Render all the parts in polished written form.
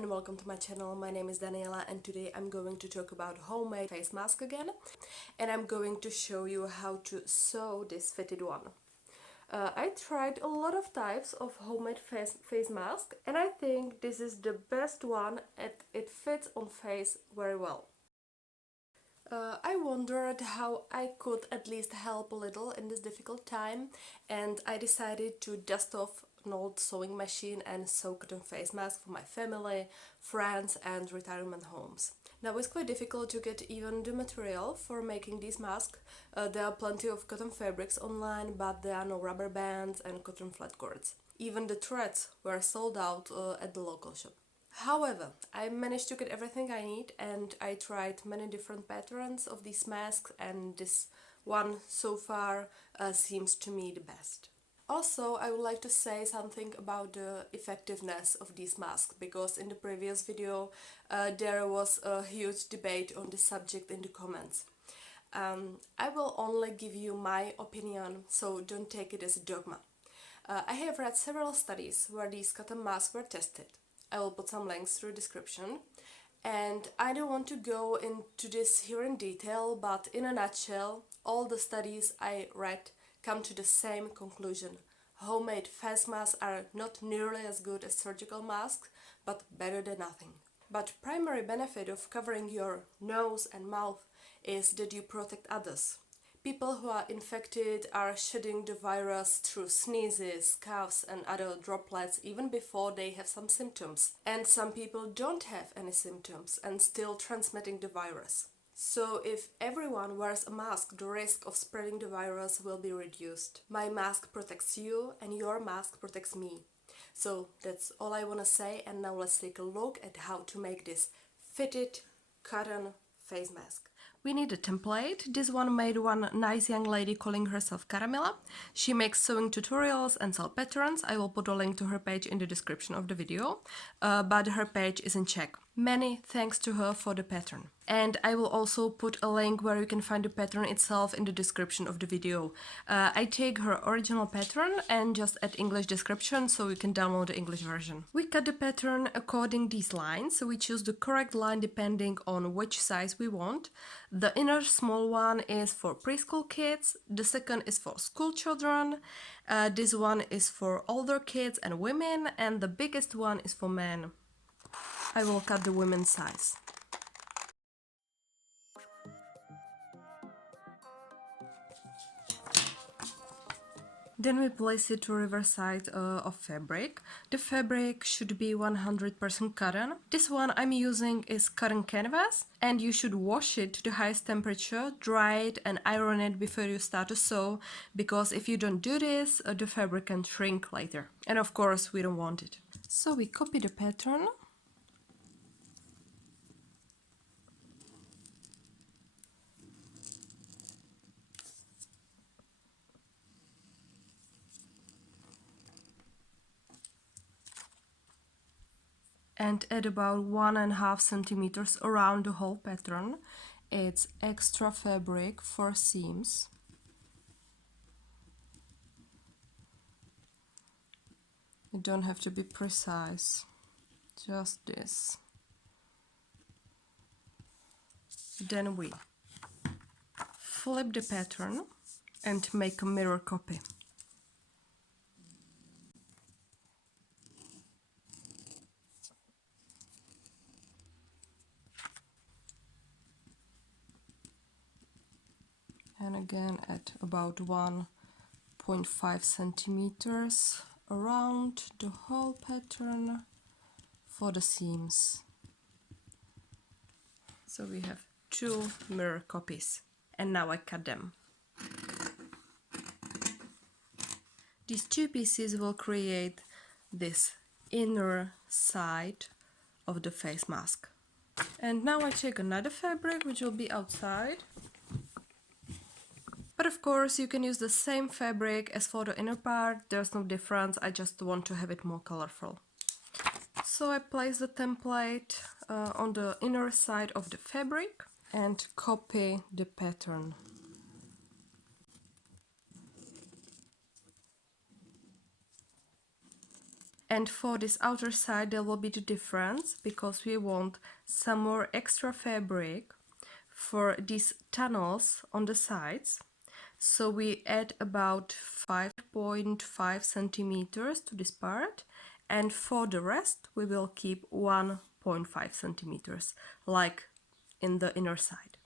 and welcome to my channel. My name is Daniela and today I'm going to talk about homemade face mask again, and I'm going to show you how to sew this fitted one. I tried a lot of types of homemade face mask and I think this is the best one and it fits on face very well. I wondered how I could at least help a little in this difficult time, and I decided to dust off an old sewing machine and sew cotton face masks for my family, friends and retirement homes. Now it's quite difficult to get even the material for making these masks. There are plenty of cotton fabrics online, but there are no rubber bands and cotton flat cords. Even the threads were sold out at the local shop. However, I managed to get everything I need and I tried many different patterns of these masks, and this one so far seems to me the best. Also, I would like to say something about the effectiveness of these masks, because in the previous video there was a huge debate on this subject in the comments. I will only give you my opinion, so don't take it as a dogma. I have read several studies where these cotton masks were tested. I will put some links through description, and I don't want to go into this here in detail, but in a nutshell, all the studies I read come to the same conclusion. Homemade face masks are not nearly as good as surgical masks, but better than nothing. But primary benefit of covering your nose and mouth is that you protect others. People who are infected are shedding the virus through sneezes, coughs and other droplets even before they have some symptoms. And some people don't have any symptoms and still transmitting the virus. So if everyone wears a mask, the risk of spreading the virus will be reduced. My mask protects you and your mask protects me. So that's all I want to say, and now let's take a look at how to make this fitted cotton face mask. We need a template. This one made one nice young lady calling herself Caramela. She makes sewing tutorials and sell patterns. I will put a link to her page in the description of the video, but her page is in Czech. Many thanks to her for the pattern. And I will also put a link where you can find the pattern itself in the description of the video. I take her original pattern and just add English description so you can download the English version. We cut the pattern according these lines, so we choose the correct line depending on which size we want. The inner small one is for preschool kids, the second is for school children, this one is for older kids and women, and the biggest one is for men. I will cut the women's size. Then we place it to reverse side of fabric. The fabric should be 100% cotton. This one I'm using is cotton canvas, and you should wash it to the highest temperature, dry it and iron it before you start to sew, because if you don't do this, the fabric can shrink later. And of course we don't want it. So we copy the pattern. And add about 1.5 centimeters around the whole pattern. It's extra fabric for seams. You don't have to be precise, just this. Then we flip the pattern and make a mirror copy. And again at about 1.5 centimeters around the whole pattern for the seams. So we have 2 mirror copies, and now I cut them. These 2 pieces will create this inner side of the face mask. And now I take another fabric which will be outside. But of course you can use the same fabric as for the inner part, there's no difference, I just want to have it more colorful. So I place the template on the inner side of the fabric and copy the pattern. And for this outer side there will be the difference, because we want some more extra fabric for these tunnels on the sides. So we add about 5.5 centimeters to this part, and for the rest we will keep 1.5 centimeters, like in the inner side.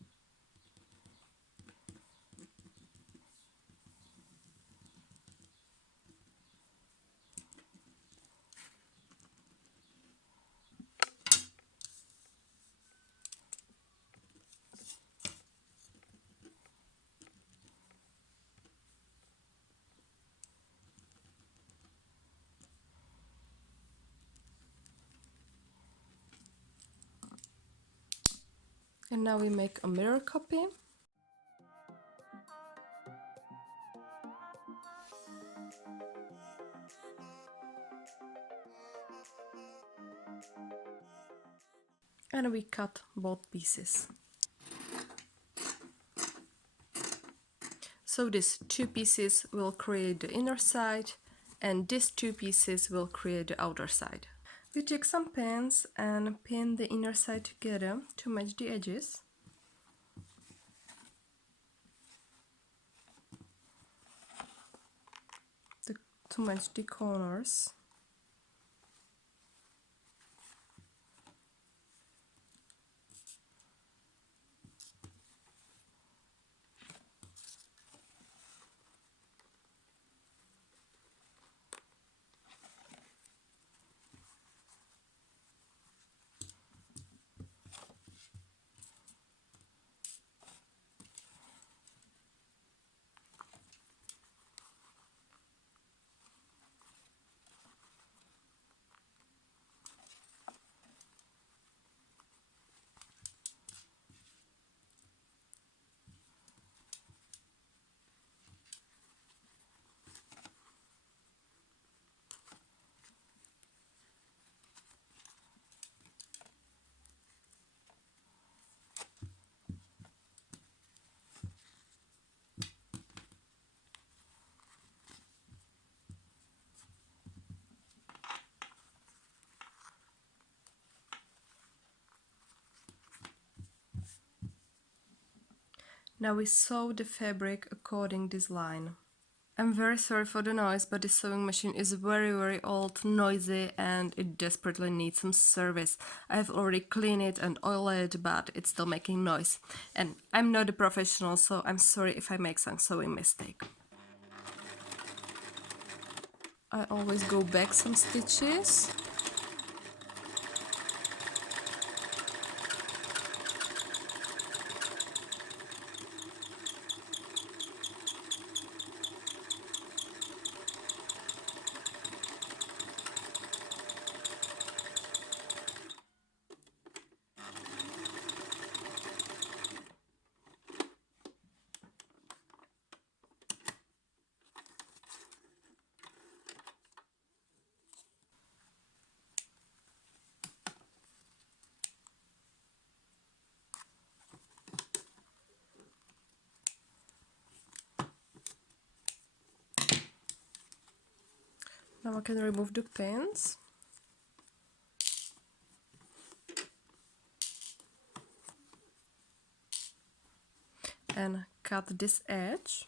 And now we make a mirror copy. And we cut both pieces. So these two pieces will create the inner side, and these two pieces will create the outer side. We take some pins and pin the inner side together to match the edges. To match the corners. Now we sew the fabric according this line. I'm very sorry for the noise, but the sewing machine is very old, noisy, and it desperately needs some service. I have already cleaned it and oiled it, but it's still making noise. And I'm not a professional, so I'm sorry if I make some sewing mistake. I always go back some stitches. Now I can remove the pins. And cut this edge.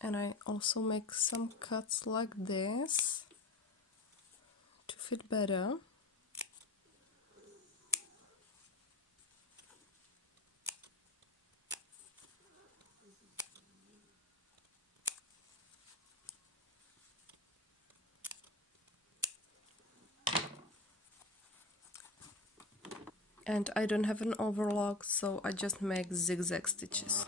And I also make some cuts like this to fit better. And I don't have an overlock, so I just make zigzag stitches.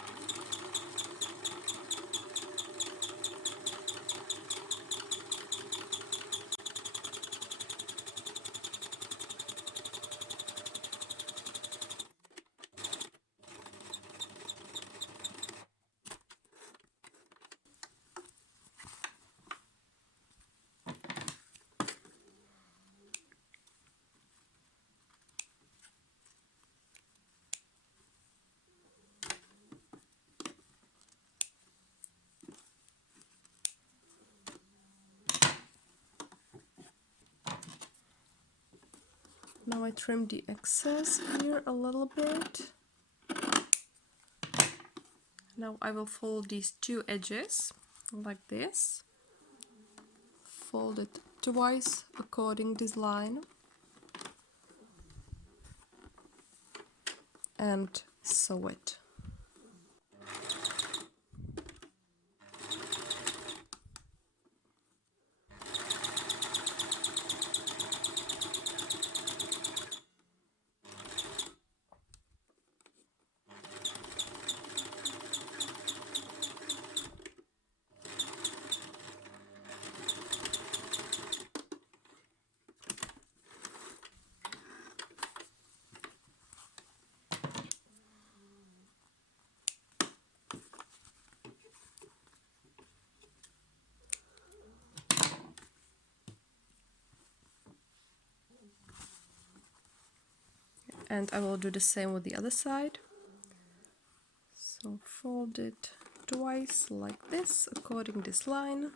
Now I trim the excess here a little bit. Now I will fold these two edges like this. Fold it twice according this line. And sew it. And I will do the same with the other side. So fold it twice like this, according this line,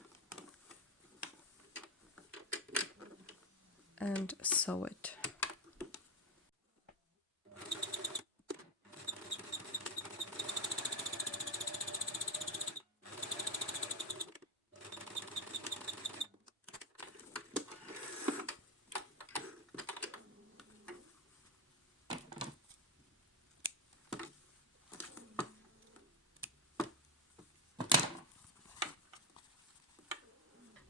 and sew it.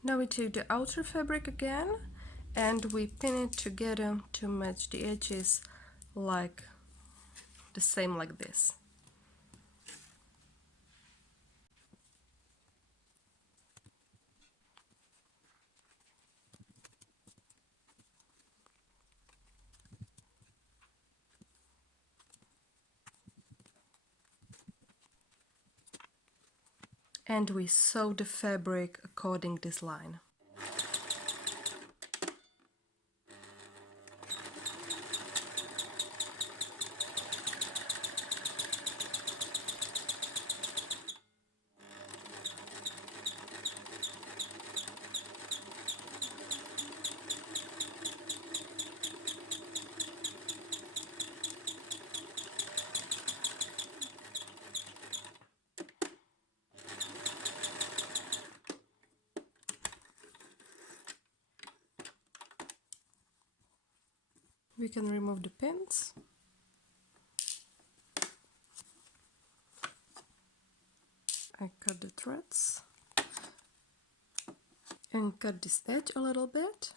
Now we take the outer fabric again and we pin it together to match the edges like the same like this. And we sew the fabric according this line. We can remove the pins. I cut the threads and cut this edge a little bit.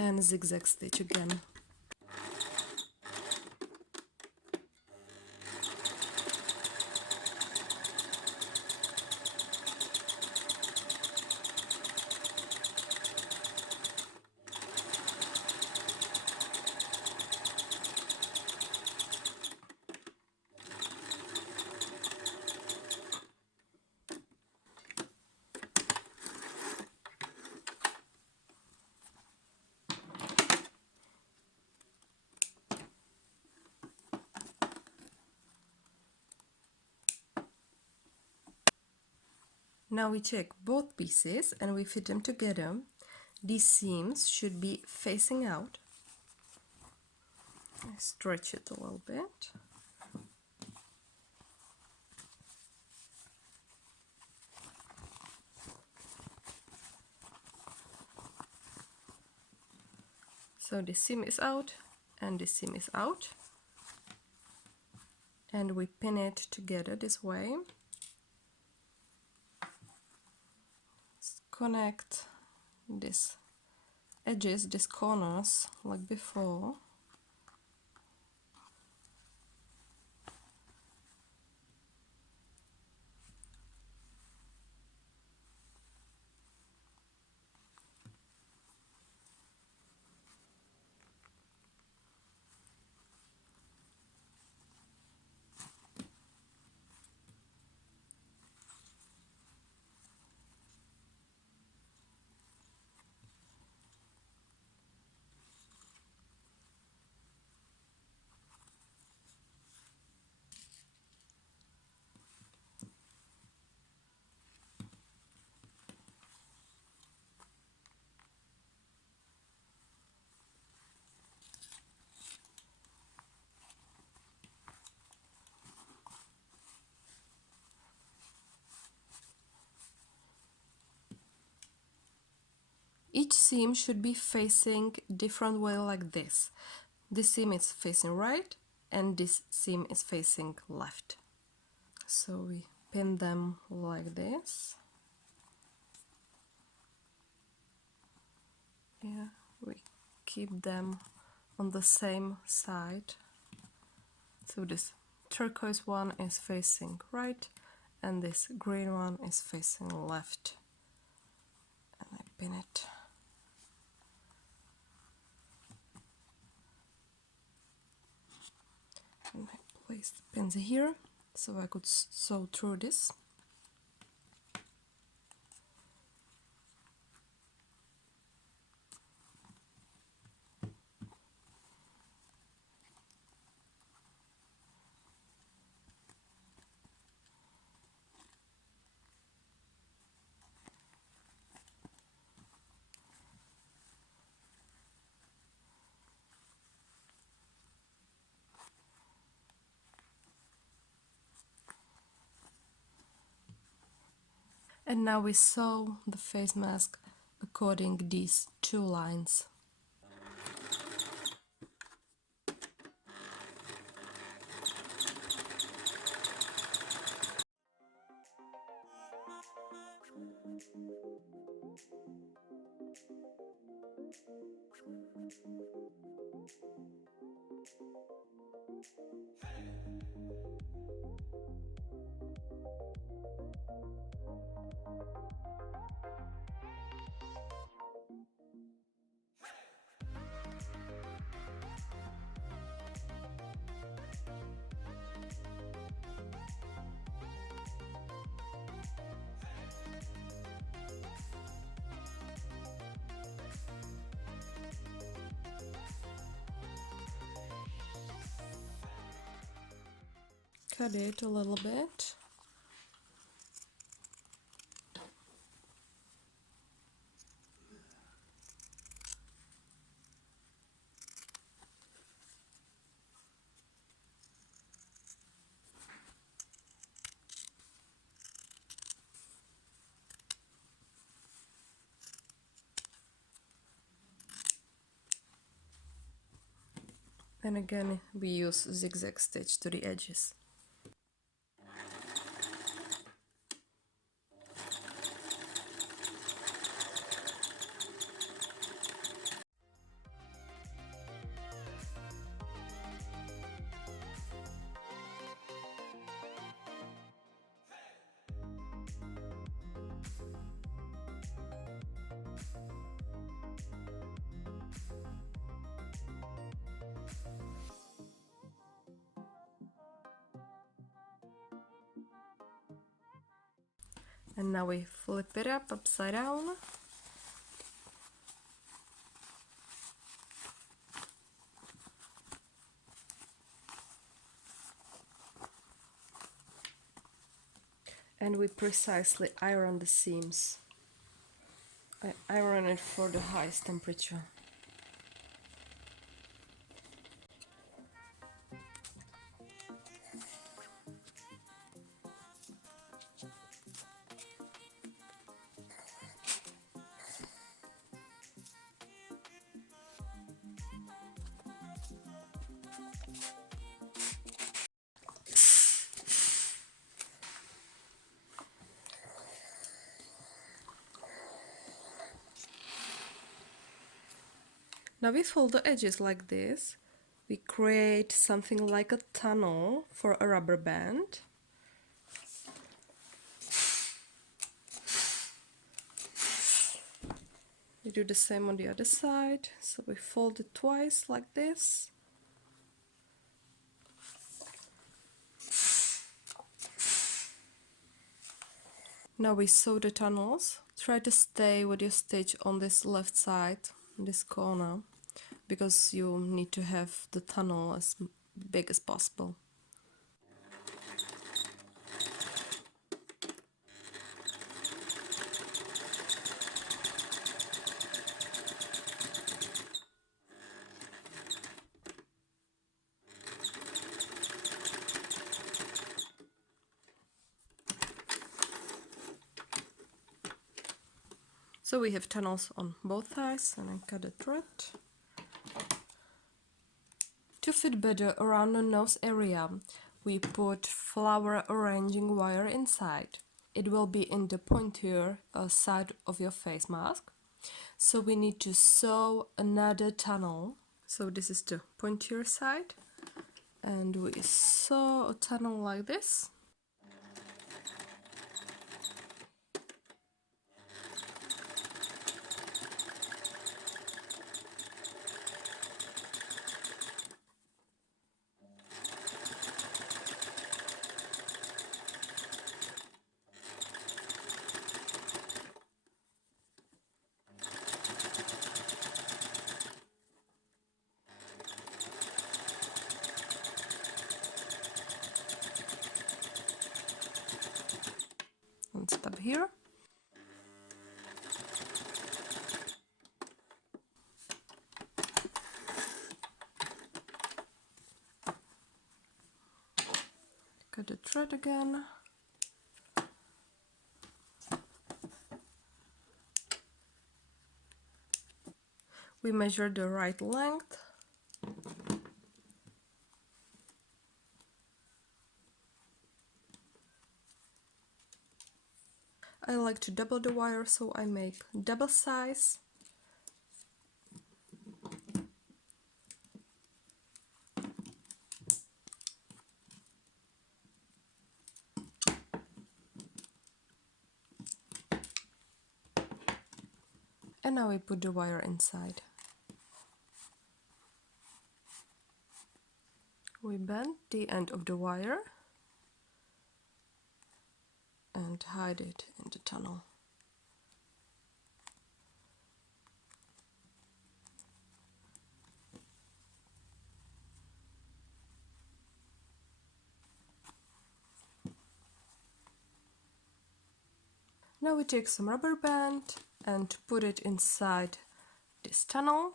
And zigzag stitch again. Now we check both pieces and we fit them together. These seams should be facing out. I stretch it a little bit. So this seam is out and this seam is out. And we pin it together this way. Connect these edges, these corners, like before. each seam should be facing different way like this. This seam is facing right and this seam is facing left. So we pin them like this. Yeah, we keep them on the same side. So this turquoise one is facing right and this green one is facing left. And I pin it. And I place the pins here so I could sew through this. And now we sew the face mask according these two lines. Cut it a little bit. And again we use zigzag stitch to the edges. And now we flip it up upside down. And we precisely iron the seams. I iron it for the highest temperature. Now we fold the edges like this. We create something like a tunnel for a rubber band. We do the same on the other side. So we fold it twice like this. Now we sew the tunnels. Try to stay with your stitch on this left side, this corner, because you need to have the tunnel as big as possible. So we have tunnels on both sides, and I cut a thread. To fit better around the nose area, we put flower arranging wire inside. It will be in the pointier side of your face mask. So we need to sew another tunnel. So this is the pointier side, and we sew a tunnel like this. And stop here. Cut the thread again. We measure the right length. I like to double the wire, so I make double size. And now we put the wire inside. We bend the end of the wire and hide it in the tunnel. Now we take some rubber band and put it inside this tunnel.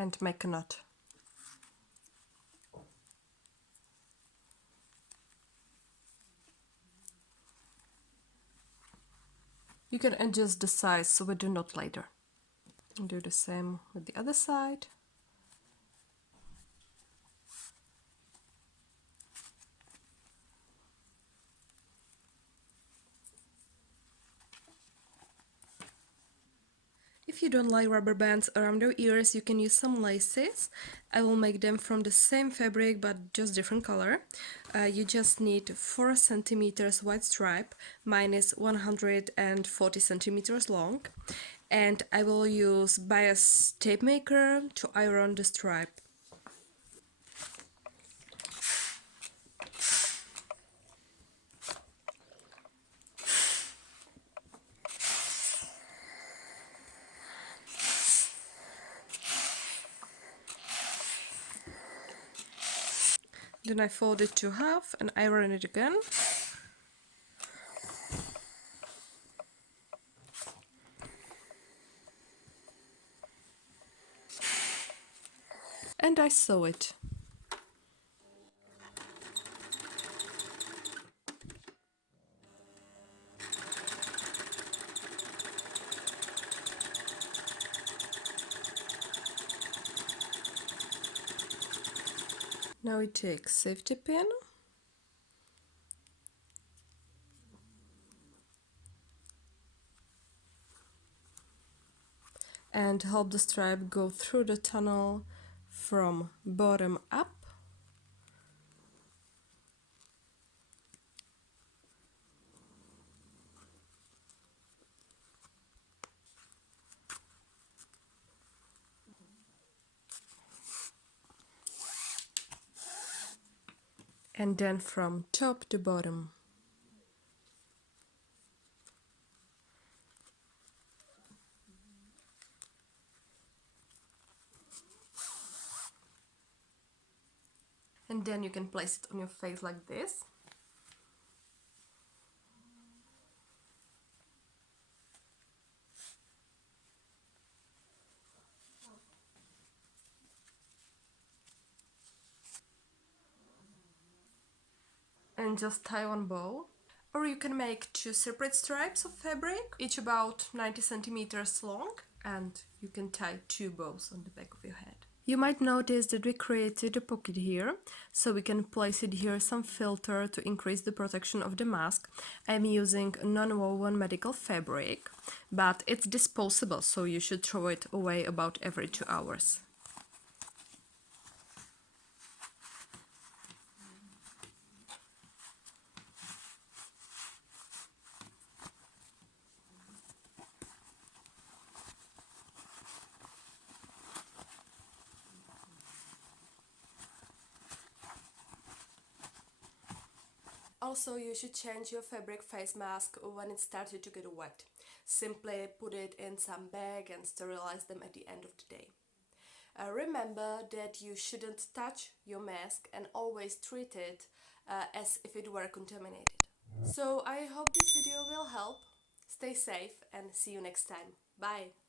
And make a knot. You can adjust the size with the knot later. And do the same with the other side. If you don't like rubber bands around your ears, you can use some laces. I will make them from the same fabric but just different color. You just need 4 centimeters white stripe. Mine is 140 centimeters long. And I will use bias tape maker to iron the stripe. Then I fold it to half and iron it again. And I sew it. Now we take safety pin and help the stripe go through the tunnel from bottom up. And then from top to bottom. And then you can place it on your face like this. can just tie one bow. Or you can make two separate stripes of fabric, each about 90 centimeters long, and you can tie two bows on the back of your head. You might notice that we created a pocket here, so we can place it here some filter to increase the protection of the mask. I'm using non-woven medical fabric, but it's disposable, so you should throw it away about every 2 hours. Also, you should change your fabric face mask when it started to get wet. Simply put it in some bag and sterilize them at the end of the day. Remember that you shouldn't touch your mask and always treat it as if it were contaminated. So I hope this video will help. Stay safe and see you next time. Bye!